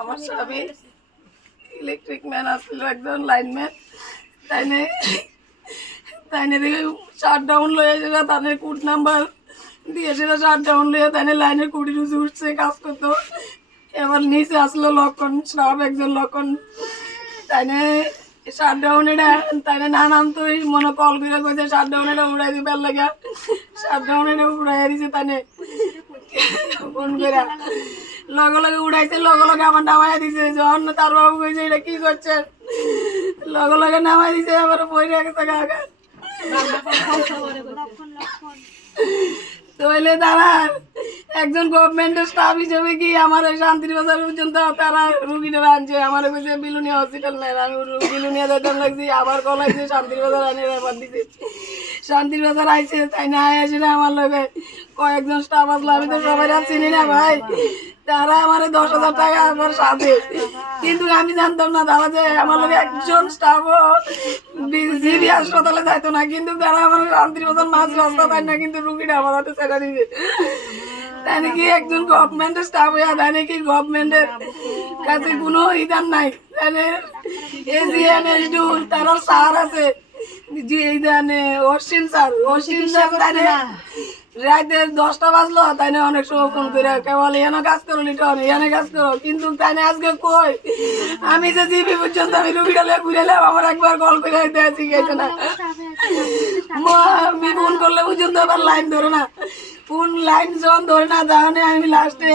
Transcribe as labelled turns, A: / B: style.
A: আমার স্বামী electric man আসছিল একজন লাইনম্যান তাই নে তাই দেখে শাট ডাউন লয়ে সেটা তাদের কুট নাম্বার দিয়ে সেটা শাট ডাউন লয়ে তাই লাইনের কুড়ি রুজি উঠছে, কাজ করতো। এবার নিচে আসলো লক্ষণ স্টাফ একজন লক্ষণ। তাই নে শাট ডাউন এটা তাই না নাম তো মনে কল করে কইছে শাট ডাউন এটা উড়াই দিবার লাগা। শাট ডাউন এটা উড়াই দিছে তাই ফোন করে। লগে লগে উড়াইছে, লগে লগে আমার নামাই দিছে। যখন তার বাবু কইছে, এটা কি করছেন লগে লগে নামাই দিছে, আবার বই রেখেছে কাকা তাহলে তারা একজন গভর্নমেন্টের স্টাফ হিসেবে কি আমার ওই শান্তিনিবাজার পর্যন্ত তারা রুগীটা আনছে? আমার কইছে, বিলুনিয়া হসপিটাল নাই, আমি বিলুনিয়া যেতাম লাগছি, আবার কল লাগছে শান্তিনিবাজার আনে ব্যাপার দিছে শান্তিনিবাজার আইছে, তাই না? আসে না আমার লগে কয়েকজন স্টাফ আসলো, আমি তো সবাই চিনি না ভাই। তারা আমার দশ হাজার টাকা আমার সাথে। কিন্তু আমি জানতাম না তারা যে আমার লগে একজন স্টাফও জিবি হাসপাতালে যাইতো না। কিন্তু তারা আমার শান্তিনিবাজার মাঝ রাস্তা তাই না, কিন্তু রুগীটা আমার হাতে ছেড়ে দিবে। তাই নাকি একজন গভর্নমেন্টের স্টাফ হইয়া, তাই নাকি গভর্নমেন্টের কাছে কোনো ইদান নাই। তাহলে এজিএম এসডু তারা সার আছে। জি এই জানে অশ্বিন স্যার অশ্বিন স্যার তাই রাতে দশটা বাজলো তাই অনেক সময় ফোন করে কেবল এনে কাজ করো লিটন এনে কাজ করো। কিন্তু তাই আজকে কই? আমি যে জিবি পর্যন্ত আমি রুগীটা ঘুরে এলাম আমার একবার কল করে না মা- আমি ফোন করলে পর্যন্ত আবার লাইন ধরে না। ফোন লাইন যখন ধরে না তাহলে আমি লাস্টে